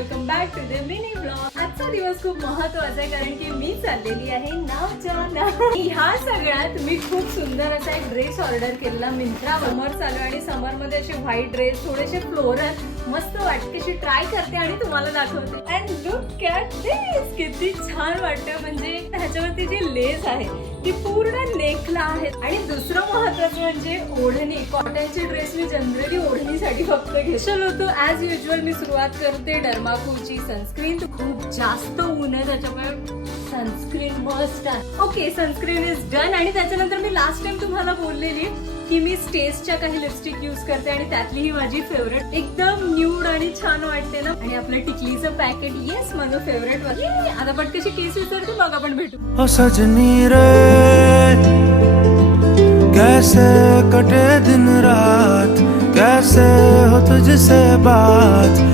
Welcome back to the mini blog. आजचा दिवस खूप महत्वाचा आहे कारण की मी चाललेली आहे नावच्या. ह्या सगळ्यात मी खूप सुंदर असा एक ड्रेस ऑर्डर केला मिंत्रा. समर चालू आणि समर मध्ये असे व्हाईट ड्रेस थोडेसे फ्लोरल मस्त वाटते कशी ट्राय करते आणि तुम्हाला दाखवते. अँड लुक ॲट दिस, किती छान वाटतं. म्हणजे ह्याच्यावरती जी लेस आहे ती पूर्ण नेकला आहे. आणि दुसरं महत्वाचं म्हणजे ओढणी. कॉटनचे ड्रेस मी जनरली ओढणीसाठी फक्त घेतल होतो. ऍज युजल मी सुरुवात करते डर्माकोची सनस्क्रीन. खूप जास्त ऊन आहे त्याच्यामुळे सनस्क्रीन मस्ट आहे. Okay, sunscreen is done. आणि त्याच्यानंतर मी लास्ट टाइम तुम्हाला बोललेली की मी स्टेजच्या काही लिपस्टिक यूज करते आणि त्यातली ही माझी फेवरेट. एकदम न्यूड आणि छान वाटते ना. आणि आपलं टिकलीचं पॅकेट, येस माझं फेवरेट वाटते. आता पटकशी केस विचारते मग आपण भेटू. सजनी रे कैसे कटे दिन रात, कैसे हो तुझसे बात.